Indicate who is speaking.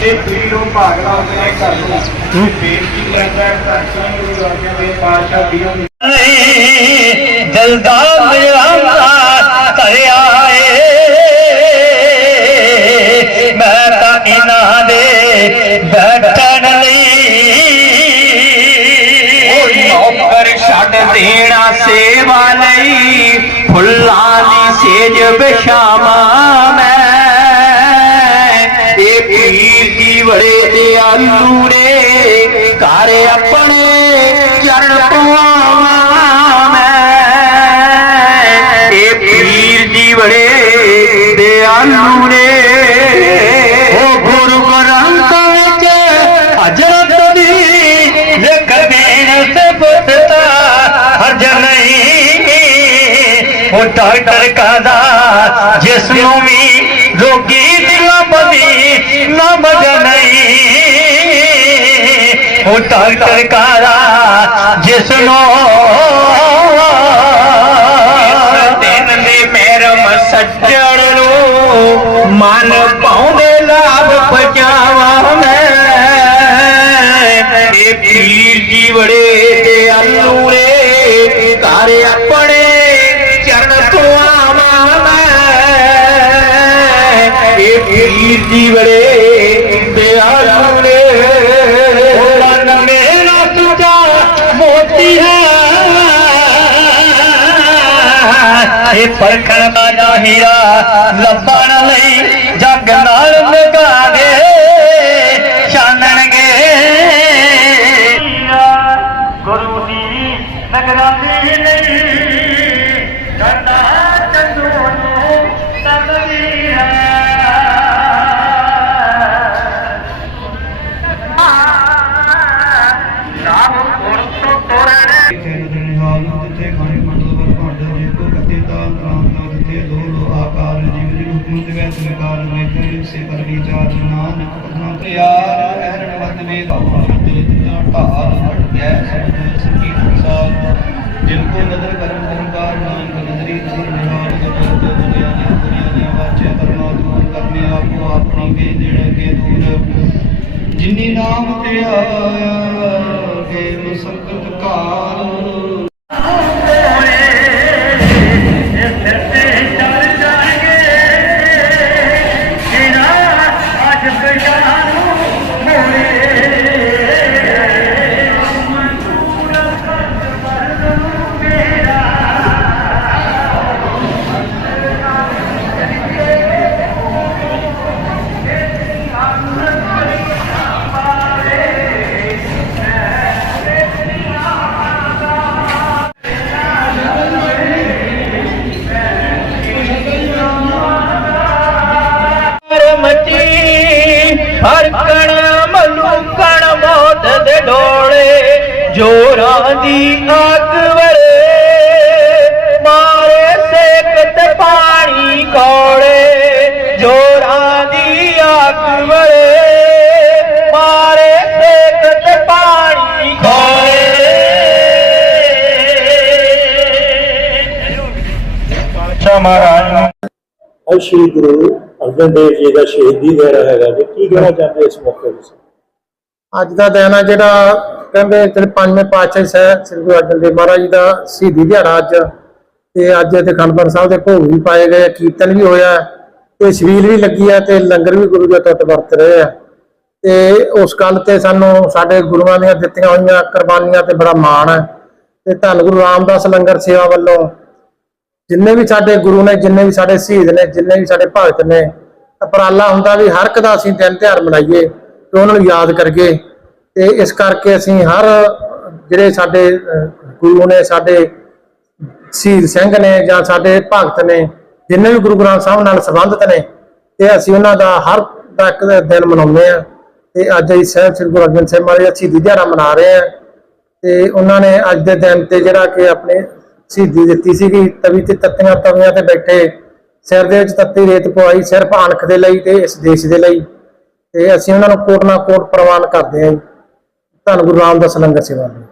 Speaker 1: ਤੇ ਪੀੜੋਂ ਭਾਗ ਲਾਉਂਦੇ ਨੇ ਘਰ ਨੂੰ। ਬੇਨਤੀ ਕਰਦਾ ਹੈ? ਦਰਸ਼ਨ ਗੁਰੂ ਅਰਜਨ ਦੇਵ ਪਾਤਸ਼ਾਹ ਦੀਆਂ
Speaker 2: ਜਲਦਾ ਮਿਲਾਂਦਾ ਧਰਿਆ ਏ ਮੈਂ ਤਾਂ ਇਹਨਾਂ ਦੇ ਬੈਠਣ ਲਈ
Speaker 1: ਨੌਕਰ ਛੱਡ ਦੇਣਾ ਸੇਵਾ ਲਈ। ਫੁੱਲਾਂ ਦੀ ਸੇਜ ਬਿਛਾਵਾਂ ਪੀਰ ਜੀ ਬੜੇ ਦਿਆਲੂ ਨੇ ਘਰ ਆਪਣੇ ਚਰਨ ਪਵਾਵਾਂ ਮੈਂ। ਇਹ ਪੀਰ ਜੀ ਬੜੇ ਦਿਆਲੂ ਨੇ
Speaker 2: ਉਹ ਗੁਰੂ ਗ੍ਰੰਥ ਵਿੱਚ ਹਜ਼ਰਤ ਦੀ ਲਿਖ ਦੇਣ ਤੇ ਬੁੱਧਤਾ ਨਹੀਂ। ਉਹ ਡਾਕਟਰ ਕਾਦਾ ਜਿਸ ਨੂੰ ਵੀ ਰੋਗੀ ਦੀ ਲੱਭਦੀ ਲੱਭਦ ਨਹੀਂ। ਉਹ ਡਾਕਟਰ ਕਾਦਾ ਜਿਸ ਨੂੰ
Speaker 1: ਦਿਨ ਦੇ ਮਹਿਰਮ ਸੱਜਣ ਨੂੰ ਮਨ ਪਾਉਂਦੇ ਲਾਭ ਪਜਾਵਾ ਮੈਂ। ਇਹ ਪੀਰ ਜੀ ਬੜੇ ਦਿਆਲੂ ਨੇ ਘਰ ਆਪਣੇ ਇਹ ਜੀ ਬੜੇ ਦਿਆਲੂ ਨੇ
Speaker 2: ਮਨ ਮੇਰਾ ਤੁਝਾ ਮੋਤੀ ਹੈ। ਇਹ ਪਰਖਣ ਦਾ ਹੀਰਾ ਲੱਭਣ ਲਈ ਜੱਗ ਨਾਲ ਲਗਾ ਛਾਨਣਗੇ। ਗੁਰੂ ਦੀ ਨਗਰਾਂ ਦੀ
Speaker 3: ਨਾਨਕ ਪਦਨਾ ਤਿਆਰ ਬਾਬਾ ਤੇ ਤਿਨਾ ਢਾਲ ਹਟ ਗਿਆ ਸਬਦ ਸੰਗੀਤ ਜਿਨ ਕੋ ਨਦਰ ਕਰਮ ਕਰਮਕਾਰ ਨਾਨਕ ਨਦਰੀ ਨਦਰ ਨਿਹਾਲ ਜਗਤ ਦੁਨੀਆ ਦੀ ਦੁਨੀਆ ਦੀ ਵਾਚੇ ਪਰਮਾਤਮਾ ਕਰਨੇ ਆਪੋ ਆਪਣੀ ਕੇ ਜਿਹੜੇ ਕੇ ਦੂਰ। ਜਿਨੀ ਨਾਮ ਤੇ ਆਇਆ
Speaker 2: ਜੋਰਾਂ ਦੀ ਅੱਗ ਵਰੇ ਮਾਰੇ ਸੇਕ ਤੇ ਪਾਣੀ ਕੋਲੇ ਜੋਰਾਂ ਦੀ ਅੱਗ ਵਰੇ ਮਾਰੇ ਸੇਕ ਤੇ ਪਾਣੀ ਕੋਲੇ ਮਹਾਰਾਜ ਨੂੰ।
Speaker 4: ਅੱਜ ਸ਼੍ਰੀ ਗੁਰੂ ਅਰਜਨ ਦੇਵ ਜੀ ਦਾ ਸ਼ਹੀਦੀ ਦਿਹਾੜਾ ਹੈਗਾ ਜੀ। ਕੀ ਕਹਿਣਾ ਚਾਹੁੰਦੇ ਇਸ ਮੌਕੇ ਤੇ?
Speaker 5: ਅੱਜ ਦਾ ਦਿਨ ਆ ਜਿਹੜਾ ਕਹਿੰਦੇ ਜਿਹੜੇ ਪੰਜਵੇਂ ਪਾਤਸ਼ਾਹ ਸਾਹਿਬ ਸ੍ਰੀ ਗੁਰੂ ਅਰਜਨ ਦੇਵ ਮਹਾਰਾਜ ਜੀ ਦਾ ਸ਼ਹੀਦੀ ਦਿਹਾੜਾ ਅੱਜ। ਤੇ ਅੱਜ ਇੱਥੇ ਖੰਡਪੁਰ ਸਾਹਿਬ ਦੇ ਭੋਗ ਵੀ ਪਾਏ ਗਏ ਕੀਰਤਨ ਵੀ ਹੋਇਆ, ਤੇ ਛਬੀਲ ਵੀ ਲੱਗੀ ਆ ਤੇ ਲੰਗਰ ਵੀ ਗੁਰੂ ਜੀ ਤੋਂ ਵਰਤ ਰਹੇ ਆ। ਤੇ ਉਸ ਗੱਲ ਤੇ ਸਾਨੂੰ ਸਾਡੇ ਗੁਰੂਆਂ ਦੀਆਂ ਦਿੱਤੀਆਂ ਹੋਈਆਂ ਕੁਰਬਾਨੀਆਂ ਤੇ ਬੜਾ ਮਾਣ ਹੈ। ਤੇ ਧੰਨ ਗੁਰੂ ਰਾਮਦਾਸ ਲੰਗਰ ਸੇਵਾ ਵੱਲੋਂ ਜਿੰਨੇ ਵੀ ਸਾਡੇ ਗੁਰੂ ਨੇ, ਜਿੰਨੇ ਵੀ ਸਾਡੇ ਸ਼ਹੀਦ ਨੇ, ਜਿੰਨੇ ਵੀ ਸਾਡੇ ਭਗਤ ਨੇ, ਉਪਰਾਲਾ ਹੁੰਦਾ ਵੀ ਹਰ ਇੱਕ ਦਾ ਅਸੀਂ ਦਿਨ ਤਿਉਹਾਰ ਮਨਾਈਏ ਤੇ ਉਹਨਾਂ ਨੂੰ ਯਾਦ ਕਰੀਏ। ਤੇ ਇਸ ਕਰਕੇ ਅਸੀਂ ਹਰ ਜਿਹੜੇ ਸਾਡੇ ਗੁਰੂ ਨੇ ਸਾਡੇ ਸ਼ਹੀਦ ਸਿੰਘ ਨੇ ਜਾਂ ਸਾਡੇ ਭਗਤ ਨੇ, ਜਿੰਨੇ ਵੀ ਗੁਰੂ ਗ੍ਰੰਥ ਸਾਹਿਬ ਨਾਲ ਸੰਬੰਧਿਤ ਨੇ, ਤੇ ਅਸੀਂ ਉਹਨਾਂ ਦਾ ਹਰ ਦਾ ਦਿਨ ਮਨਾਉਂਦੇ ਆ ਤੇ ਅੱਜ ਅਸੀਂ ਸਾਹਿਬ ਸ੍ਰੀ ਗੁਰੂ ਅਰਜਨ ਸਾਹਿਬ ਮਹਾਰਾਜ ਦਾ ਸ਼ਹੀਦੀ ਦਿਹਾੜਾ ਮਨਾ ਰਹੇ ਆ ਤੇ ਉਹਨਾਂ ਨੇ ਅੱਜ ਦੇ ਦਿਨ ਤੇ ਜਿਹੜਾ ਕਿ ਆਪਣੇ ਸ਼ਹੀਦੀ ਦਿੱਤੀ ਸੀਗੀ, ਤਵੀ ਤੇ ਤੱਤੀਆਂ ਤਵੀਆਂ ਤੇ ਬੈਠੇ, ਸਿਰ ਦੇ ਵਿੱਚ ਤੱਤੀ ਰੇਤ ਪਵਾਈ ਸਿਰਫ ਅਣਖ ਦੇ ਲਈ ਤੇ ਇਸ ਦੇਸ਼ ਦੇ ਲਈ। ਤੇ ਅਸੀਂ ਉਹਨਾਂ ਨੂੰ ਕੋਟ ਨਾ ਕੋਟ ਪ੍ਰਵਾਨ ਕਰਦੇ ਹਾਂ ਜੀ। ਧੰਨ ਗੁਰੂ ਰਾਮਦਾਸ ਲੰਗਰ ਸੇਵਾ ਲਈ